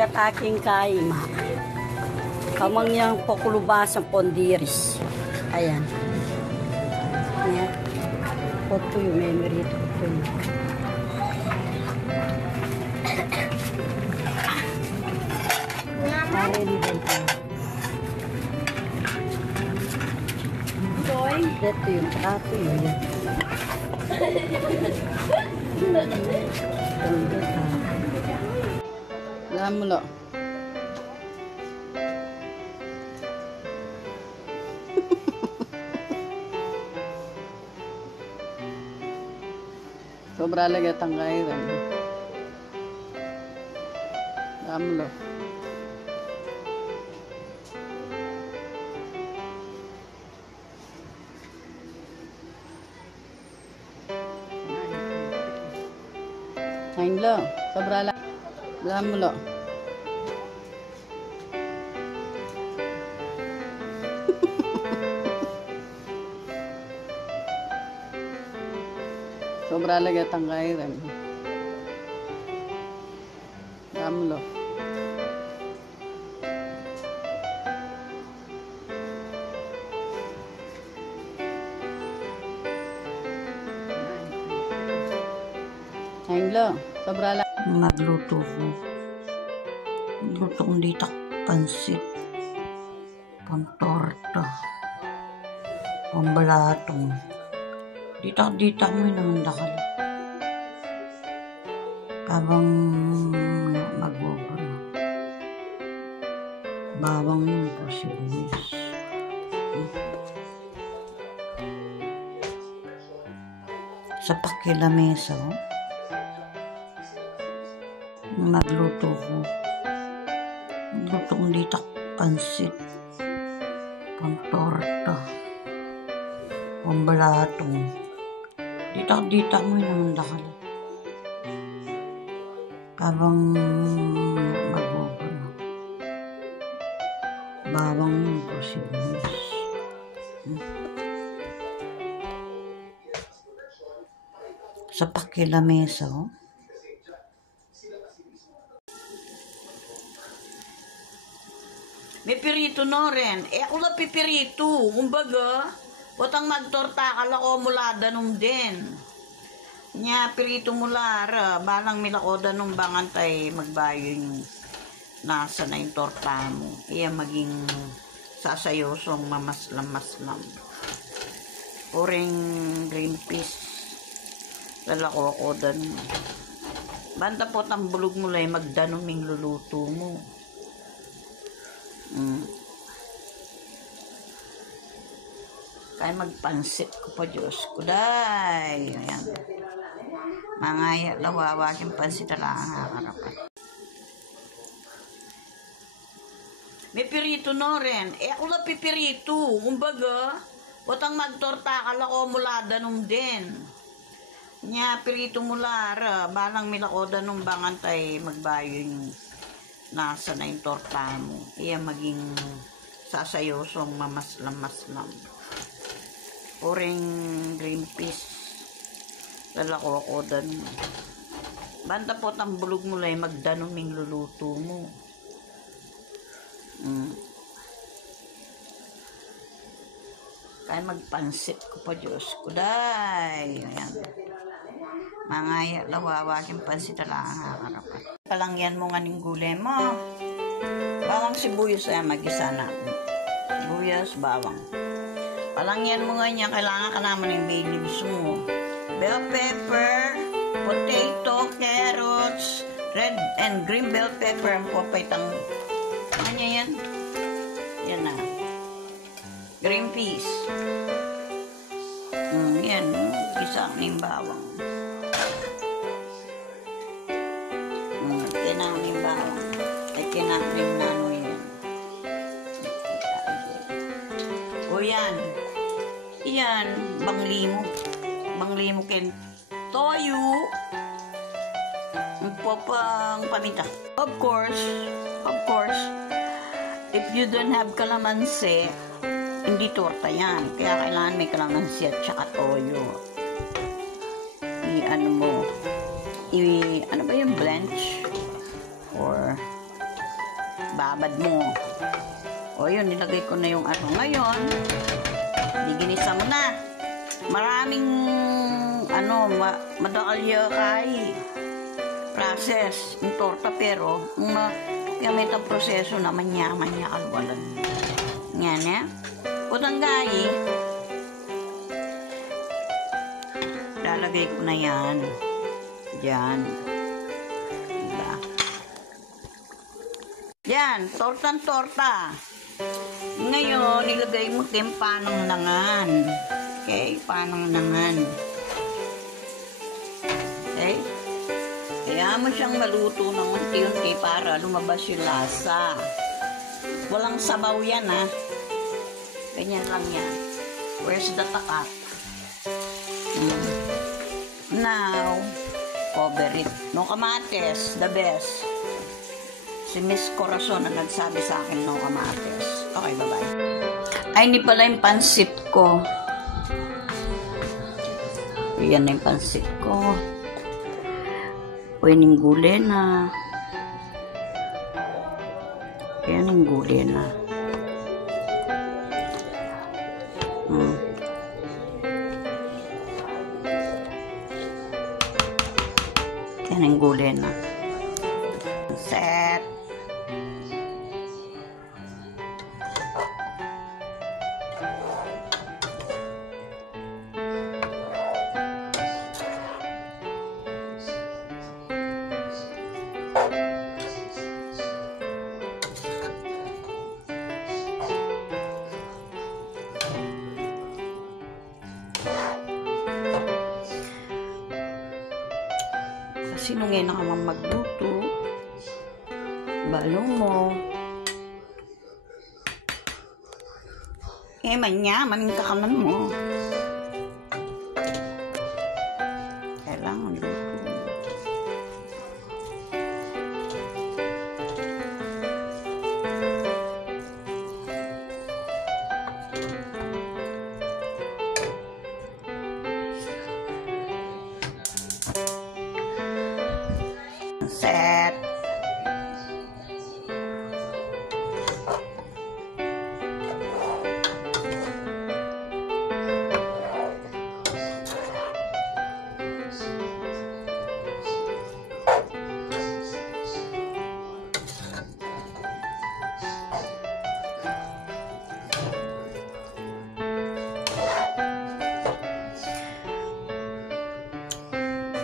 kataking kaima. Kamang yang pokulubasang pondiris. Ayan. Ayan. Ito yung memory ito. Ito yung plato yun. Alam mo lo. Sobra lagi ang kairan. Alam mo lo. Kain lo, sobra lang. Alam mo lo. Sobra lagi ang kairan. Alam mo lo. Kain lo. Sobra lang. Magluto ko. Magluto kong dito pansit. Pantorta. Pambalatong. Dito mo yung nakal. Habang magbubulo. Bawang yun po sibuyas. Sa pakilamesa ko. Magluto ko. Magluto kong dito pansit. Pantorta. Pambalatong. Dito mo yung nakal. Habang magbubulo. Bawang yun po sibuyas. Sa pakilamesa ko. May pirito na rin. Ako lang pipirito. Kumbaga, watang magtorta ka lang o mulada nung din. Nya, pirito mulara. Balang milakoda nung bangantay magbayo yung nasa na yung torta mo. Iya maging sasayosong mamaslam-maslam. Oring green peas. Lalakokodan mo. Banta po tambulog mo lang magdanuming luluto mo. Kaya magpansit ko pa Diyos ko day. Ayan. Mga lawawa yung pansit na lang ang harapan. May pirito na rin. Ako lang pipirito. Kumbaga, watang magtorta ka lang o mulada nung din. Nya, pirito mulara. Balang milakoda nung bangantay magbayo yung nasa na yung torta mo. Iya maging sasayosong mamaslam-maslam. Oring green peas. Lalakokodan mo. Banta po tambulog mo lang magdanuming luluto mo. Kaya magpansit ko pa Diyos ko day. Ayan. Mga lawawa yung pansit na lang ang harapan. Palangyan mo nga ng gulay mo. Bawang sibuyas ay mag-isa natin. Sibuyas, bawang. Palangyan mo nga niya. Kailangan ka naman ng bay leaves mo. Bell pepper, potato, carrots, red and green bell pepper. Ang popaytang. Ano yan? Yan na. Green peas. Yan. Isa ng bawang. Kinaming bawang. Ay kinaming nano yan. O yan. Yan. Banglimo. Banglimo ken toyo. Popang paminta. Of course, if you don't have kalamansi, hindi torta yan. Kaya kailangan may kalamansi at saka toyo. Ano ba yung blanch? Or babad mo. O yun, nilagay ko na yung ano. Ngayon, giginisa mo na. Maraming madalya kay process yung torta, pero gamit ang proseso na manyaman niya alwalan. Yan eh. Putang gayi. Lalagay ko na yan. Diyan. Diba? Yan, tortang-torta. Ngayon, ilagay mo din panang nangan. Okay? Panang nangan. Okay? Kaya mo siyang maluto ng unti-unti para lumabas yung lasa. Walang sabaw yan, ha? Ganyan lang yan. Where's the takat? Now, cover it. No kamates, the best. Si Miss Corazon na nagsabi sa akin no kamates. Okay, bye-bye. Ay, hindi pala yung pansit ko. Yan na yung pansit ko. Pwedeng gulay na. Yan yung gulay na. Yan yung gulay na. Set. Sino ngayon na ka magluto? Balo mo. Manyaman ka kanan mo. Kailangan luto. Set.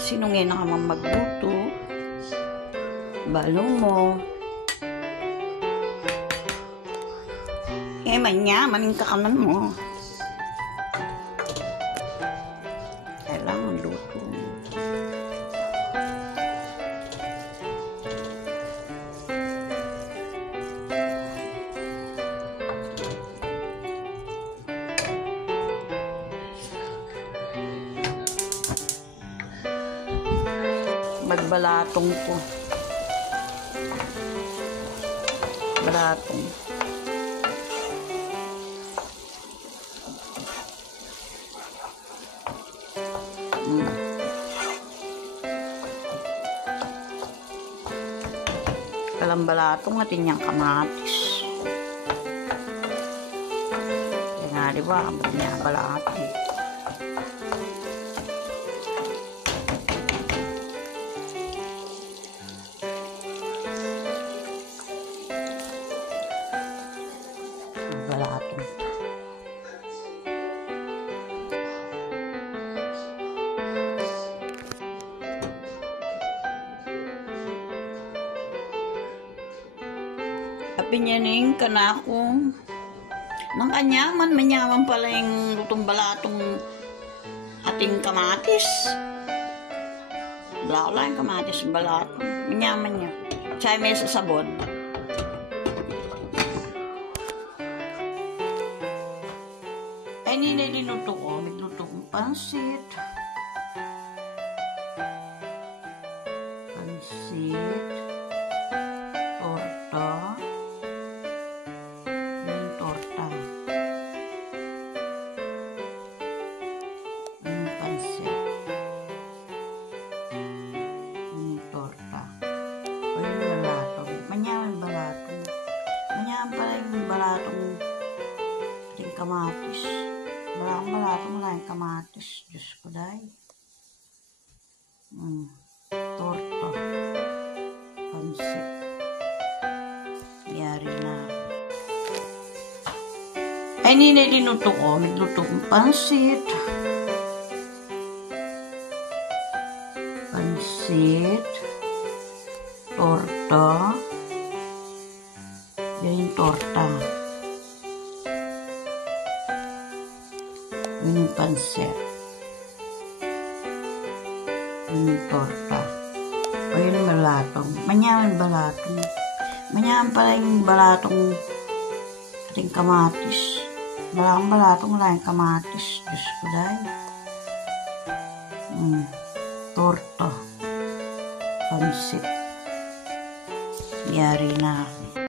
Sino ngayon na ka magluto? Balo mo. Manyaman ka kanan mo. Kailangan luto. Magbalatong po. Balatong. Kalambalatong natin yung kamatis. Kaya nga, diba? Abot niya balatong. Balatong. Pinyaning kanakong ng kanyaman, manyaman pala yung lutong balatong ating kamatis. Wala yung kamatis, balatong. Manyaman niya. Tsaya may sasabon. Ay, niluluto ko. Nagluto kong pansit. Pansit. Torta. Torta. O yung balatong. Manyaman balatong. Balang-balatong wala yung kamatis. Diyos ko, day. Torta. Pansit. Yari na. Ay, ninay dinuto ko. Nagluto kong pansit. Pansit. Torta. Yan yung torta. Yan yung pansit. Yan yung torta. O yun yung balatong. Manyaman balatong. Manyaman pala yung balatong ating kamatis. Balatong wala yung kamatis. Diyos ko dahil. Torta. Pansit. Yari na.